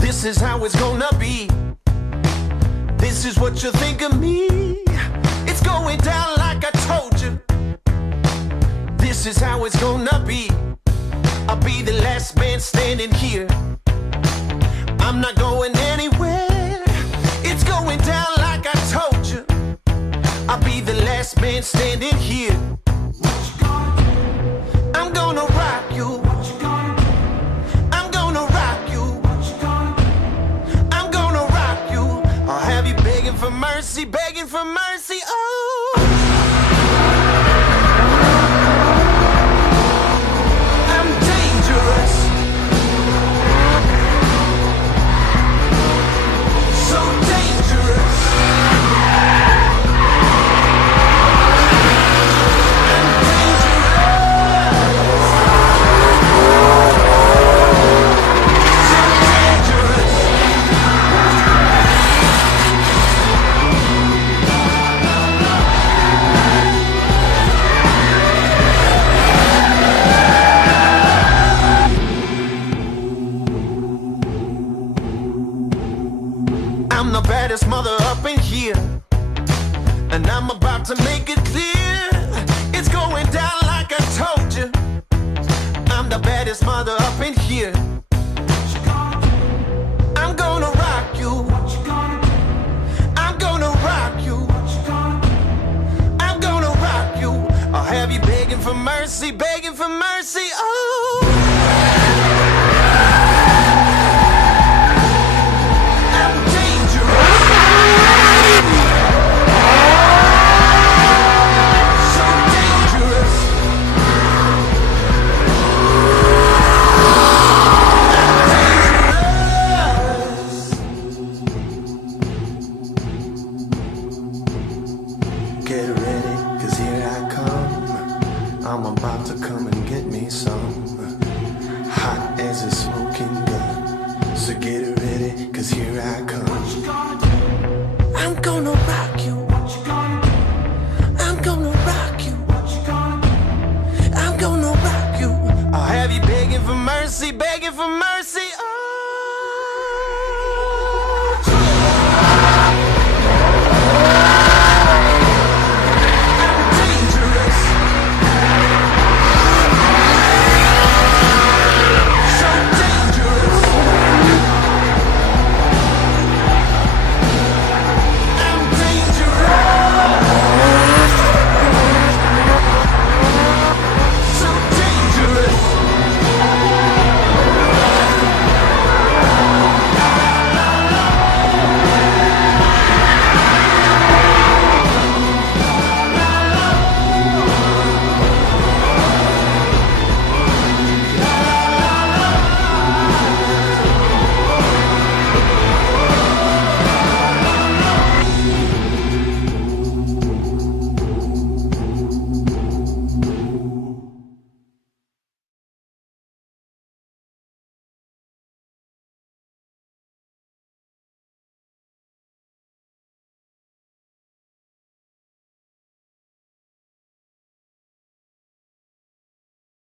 This is how it's gonna be. This is what you think of me. It's going down like I told you. This is how it's gonna be. I'll be the last man standing here. I'm not going anywhere. It's going down like I told you. I'll be the last man standing here. I'm gonna rock you. I'm gonna rock you. I'm gonna rock you. I'll have you begging for mercy, begging for mercy. Oh, I'm dangerous. So dangerous. I'm dangerous. So dangerous. I'm the baddest mother up in here, and I'm about to make it clear. It's going down like I told you. I'm the baddest mother up in here. I'm gonna rock you. I'm gonna rock you. I'm gonna rock you. I'll have you begging for mercy, begging for mercy. Oh, I'm dangerous. So dangerous. Get ready, 'cause here I come. I'm about to come and get me some. Hot as a smoking gun. So get ready, 'cause here I come. I'm gonna rock